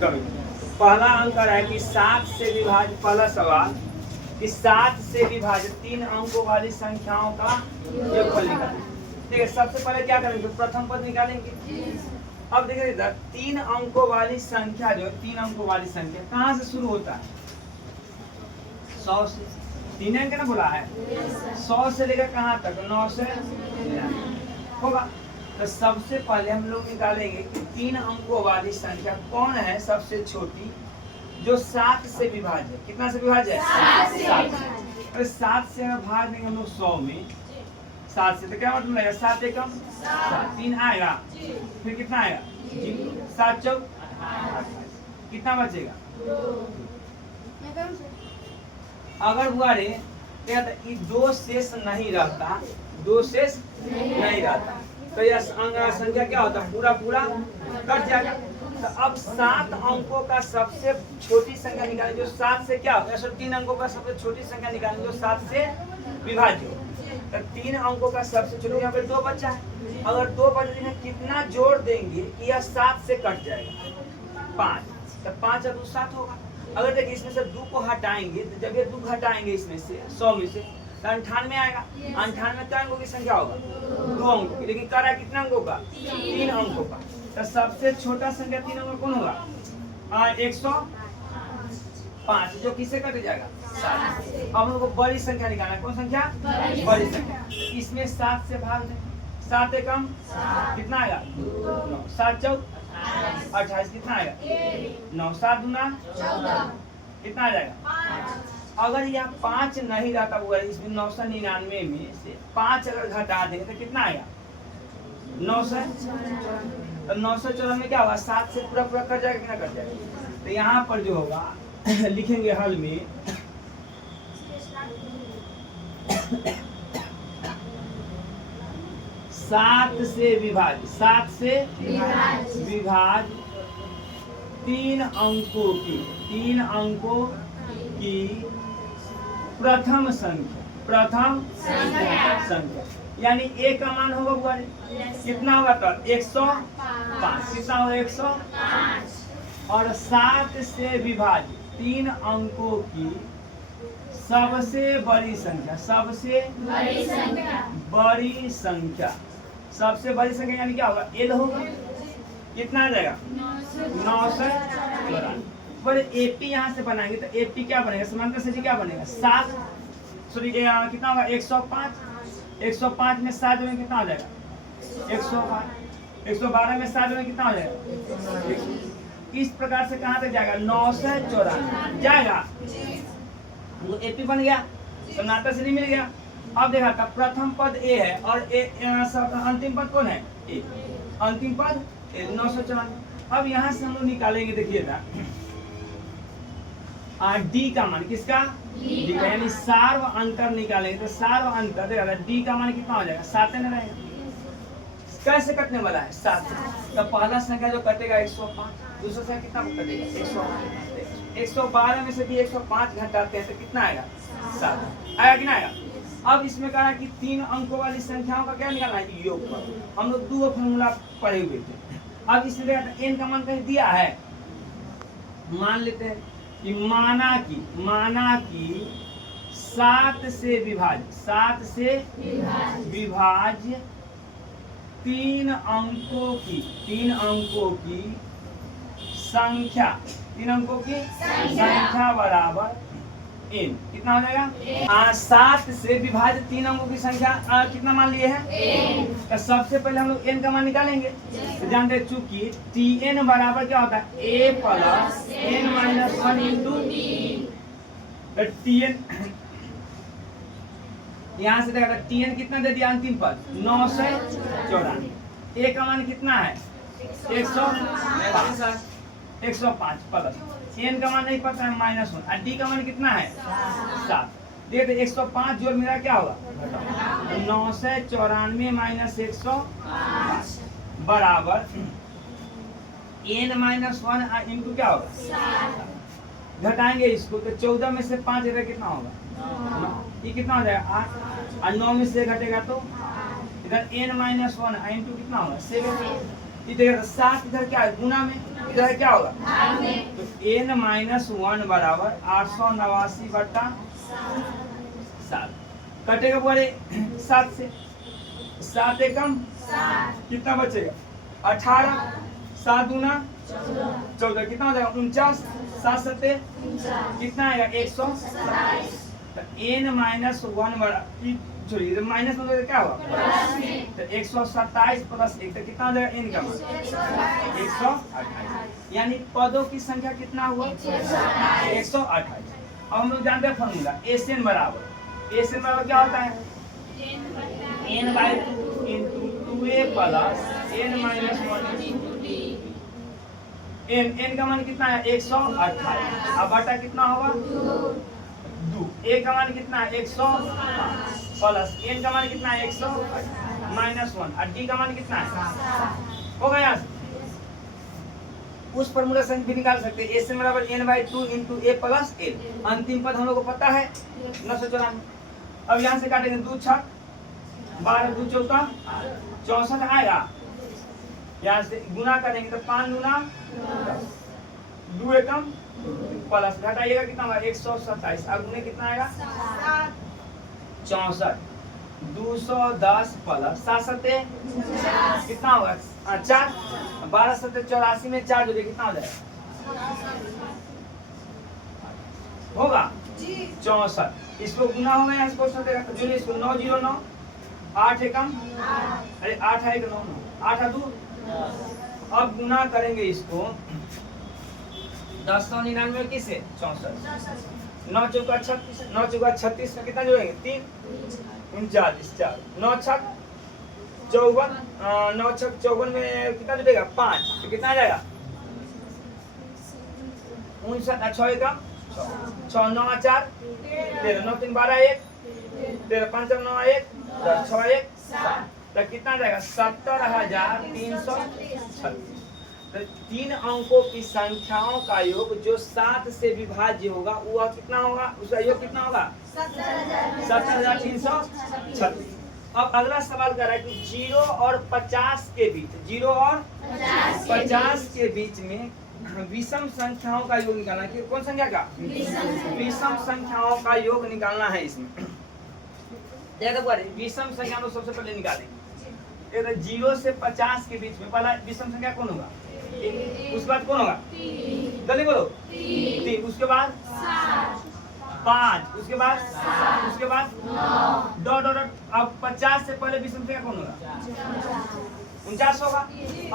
कभी पहला अंक है कि 7 से विभाजित, पहला सवाल कि 7 से विभाजित 3 अंकों वाली संख्याओं का योगफल निकालें। ठीक है, सबसे पहले क्या करेंगे, प्रथम पद निकालेंगे। अब देखिए इधर 3 अंकों वाली संख्या जो 3 अंकों वाली संख्या कहाँ से शुरू होता है? 100 से। 3 अंक ना बोला है, 100 से लेकर कहाँ तक? 9 से 99 होगा। तो सबसे पहले हम लोग निकालेंगे कि 3 अंकों वाली संख्या कौन है सबसे छोटी जो 7 से विभाज्य है। कितना से विभाज्य है? 7 से। अरे 7 से अगर भाग देंगे हम लोग 100 में 7 से, तो क्या मतलब लगेगा? 7 एकम 7, 3 आएगा, फिर कितना आएगा? 7 चौक 28, कितना बचेगा? 2। अगर हुआ रे दो शेष नहीं रहता, 2 शेष नहीं रहता, तो यह संख्या क्या होता है? पूरा पूरा कट जाएगा। तो अब 7 अंकों का सबसे छोटी संख्या निकालें जो 7 से क्या होगा? 3 अंकों का सबसे छोटी संख्या निकालें जो 7 से विभाज्य हो। तो 3 अंकों का सबसे छोटी, यहाँ पे 2 बचा है। अगर 2 बचे में कितना जोड़ देंगे कि यह 7 से कट जाएगा? 5। तो 5 और 2 7 होगा। अगर देखिए इसमें से 2 को हटाएंगे, तो जब ये 2 घटाएंगे इसमें से 100 में से, तो 98 आएगा। 98 क्या अंकों की संख्या होगा? 2 अंकों की। लेकिन कर रहा है कितना अंकों का? 3 अंकों का। तो सबसे छोटा संख्या 3 अंकों कौन होगा? 105, जो किससे कट जाएगा? 7। अब हम लोग को बड़ी संख्या निकालना है। कौन संख्या? बड़ी संख्या। इसमें 7 से भाग दें, 7 एकम कितना आएगा? 9, 7 चौक 28, कितना आएगा? 9, 7 दूना 14, कितना आ जाएगा? अगर यह 5 नहीं रहता हुआ इसमें 999 में से 5 अगर घटा देंगे तो कितना आएगा? 900। तो 994 में क्या होगा? 7 से पूरा पूरा कट जाएगा कि ना कट जाएगा? तो यहाँ पर जो होगा लिखेंगे हल में 7 से विभाज्य, 7 से विभाज्य 3 अंकों की, 3 अंकों की प्रथम संख्या, प्रथम संख्या यानी a का मान होगा बुआ कितना होगा? तो 105। कितना होगा? 105। और 7 से विभाजित 3 अंकों की सबसे बड़ी संख्या, सबसे बड़ी संख्या, सबसे बड़ी संख्या यानी क्या होगा? l होगा। कितना आ जाएगा? 994। पर एपी यहाँ से बनाएंगे तो एपी क्या बनेगा? समांतर से क्या बनेगा? 7 सॉरी कितना होगा? 105। 105 में 7 में कितना हो जाएगा? 105। 112 में 7 में कितना हो जाएगा? इस प्रकार से कहाँ तक जाएगा? 994 जाएगा। वो एपी बन गया, समांतर से नहीं मिल गया। अब देखा था प्रथम पद ए है और अंतिम पद कौन है? ए। अंतिम पद 994। अब यहाँ से हम लोग निकालेंगे, देखिएगा डी का मान। किसका? डी का, यानी सार्व अंतर निकालेंगे तो सार्व अंतर देखा डी का मान कितना हो जाएगा? 7 न रहेगा। कैसे कटने वाला है? 7 से। तो पहला संख्या जो कटेगा 105, दूसरा संख्या कितना कटेगा? 108। 112 में से भी 105 घटाते हैं तो कितना आएगा? 7 आएगा कि ना आएगा? अब इसमें कहा कि 3 अंकों वाली संख्याओं का क्या निकालना है? योगफल। हम लोग 2 फॉर्मूला पढ़े हुए थे। अब इसमें देखा एन का मान कहीं दिया है, मान लेते हैं कि माना कि 7 से विभाज्य, 7 से विभाज्य 3 अंकों की संख्या, 3 अंकों की संख्या बराबर n। कितना हो जाएगा? 7 से विभाजित 3 अंकों की संख्या कितना मान लिए हैं? तो सबसे पहले हम लोग n का मान निकालेंगे। तो जानते हैं चूंकि tn बराबर क्या होता है? a plus n minus 1 into tn। यहाँ से देखा tn कितना दे दिया? अंतिम पद 994। a का मान कितना है? 105 प्लस n का मान नहीं पता है -1 और d का मान कितना है? 7। देखते 105 जोड़ मेरा क्या होगा? 994 माइनस 105 बराबर n माइनस 1 इंटू क्या होगा? घटाएंगे इसको तो 14 में से 5 घटे कितना होगा? ये कितना हो जाएगा? 8। और 9 में से घटेगा तो इधर n माइनस 1 इंटू कितना होगा? 7। इधर 7 इधर क्या है गुना में, इधर क्या होगा तो n-1 बराबर 889/7 कटेगा बोले 7 से, 7 एकम कितना बचेगा 18, 7 दूना 14 कितना हो जाएगा 49, 7 सत्ते कितना आएगा 127। तो n-1 बड़ा छोड़िए माइनस में क्या होगा तो 127 प्लस 1 तो कितना हो जाएगा n का मान 128, यानी पदों की संख्या कितना हुआ 128। अब हम लोग जानते हैं फॉर्मूला Sn बराबर क्या होता है n/2 into 2a plus n-1 n का मान कितना है 128 अब बटा कितना होगा 2 a का मान कितना है 105 प्लस n का मान कितना है 100 -1 और d का मान कितना है होगा यहाँ से उस फॉर्मूला से भी निकाल सकते हैं Sn बराबर n/2 into a plus l। अंतिम पद हम लोग को पता है 994। अब यहाँ से काटेंगे 2 छक 12 2 चौका 64 आएगा, यहाँ से गुना करेंगे तो 5 गुना 2 एकम प्लस घटाइएगा कितना होगा 127 अब गुने कितना आएगा 64 210 प्लस 7 सत्ते कितना होगा 4 12 सत्ते 84 में 4 जोड़िए कितना हो जाएगा होगा 64। इसको गुना होगा यहाँ से क्वेश्चन देगा जो इसको 909 8 एकम अरे 8 है 9 8 2 अब गुना करेंगे इसको 1099 किसे 64 9 चौका 36 9 चौका 36 में कितना जोड़ेंगे 3 39 4 9 छक 54 9 छक 54 में कितना जुटेगा 5 तो कितना आ जाएगा 59 6 एकम 6 9 4 13 9 3 12 1 13 5 9 1 10 6 1 7 तो कितना आ जाएगा 70,336। तो 3 अंकों की संख्याओं का योग जो 7 से विभाज्य होगा वह कितना होगा उसका योग कितना होगा 70,336। अब अगला सवाल कर रहा है कि 0 और 50 के बीच 0 और 50 के बीच में विषम संख्याओं का योग निकालना है। कौन संख्या का विषम संख्याओं का योग निकालना है। इसमें विषम संख्या हम सबसे पहले निकालेंगे 0 से 50 के बीच में पहला विषम संख्या कौन होगा उसके बाद कौन होगा जल्दी बोलो 3 उसके बाद 5 उसके बाद 9 अब 50 से पहले विषम संख्या कौन होगा 49 होगा।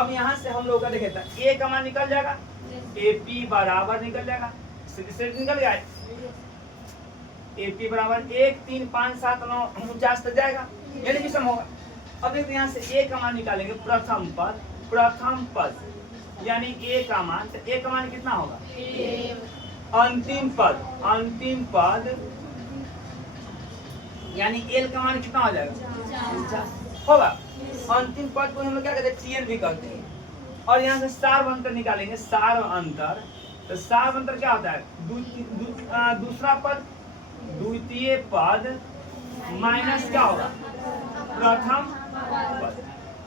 अब यहाँ से हम लोग का देखे था a का मान निकल जाएगा AP बराबर निकल जाएगा निकल गया AP बराबर 1 3 5 7 9 49 तक जाएगा यानी विषम होगा। अब देखते यहाँ से a का मान निकालेंगे प्रथम पद यानी a का मान तो a का मान कितना होगा अंतिम पद यानी l का मान कितना हो जाएगा होगा। अंतिम पद को हम लोग क्या कहते हैं TN भी कहते हैं। और यहाँ से सार्व अंतर निकालेंगे सार्व अंतर तो सार्व अंतर क्या होता है दूसरा पद द्वितीय पद माइनस क्या होगा प्रथम पद।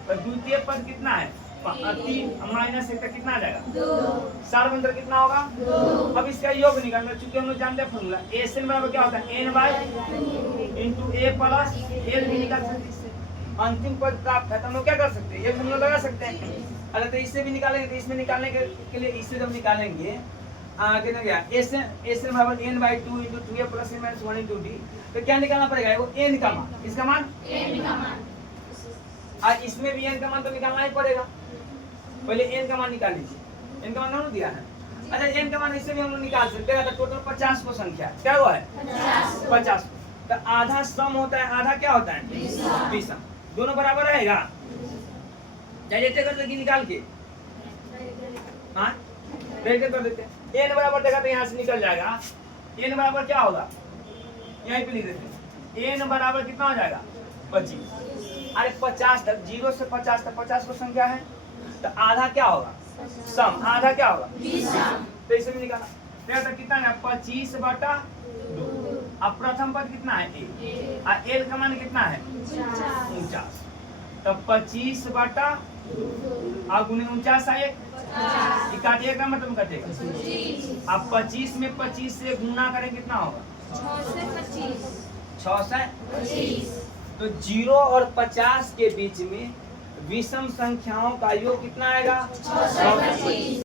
तो द्वितीय पद कितना है 3 माइनस 1 तक कितना आ जाएगा 2। सार्व अंतर कितना होगा अब इसका योग निकालना चूंकि हम लोग जानते हैं फॉर्मूला Sn बराबर क्या होता है n/2 into a plus l भी निकाल सकते हैं। अंतिम पद प्राप्त है तो हम लोग क्या कर सकते हैं ये हम लोग लगा सकते हैं। अगर तो इससे भी निकालेंगे तो इसमें निकालने के लिए इससे जब निकालेंगे कितना गया Sn बराबर n/2 into 2a plus n-1 into d तो क्या निकालना पड़ेगा वो n का मान इसका मान और इसमें भी n का मान तो निकालना ही पड़ेगा। पहले n का मान निकाल लीजिए n का मान कौन दिया है अच्छा n का मान इससे भी हम लोग निकाल सकते हैं। तो टोटल 50 को संख्या क्या हुआ है 50 तो आधा सम होता है आधा क्या होता है विषम दोनों बराबर रहेगा चाहिए कर देंगे निकाल के हाँ कर देते n बराबर देखा तो यहाँ से निकल जाएगा n बराबर क्या होगा यहीं पे लिख देते हैं n बराबर कितना हो जाएगा 25। अरे 50 तक 0 से 50 तक 50 को संख्या है तो आधा क्या होगा सम आधा क्या होगा तो इसे भी निकाला तो कितना है 25/2। अब प्रथम पद कितना है a और l का मान कितना है 49 तो 25/2 अब गुने 49 आए, ये काटिएगा मतलब कटेगा। अब 25 में 25 से गुना करें कितना होगा? 6 से 25। तो 0 और 50 के बीच में विषम संख्याओं का योग कितना आएगा? 6 से 25।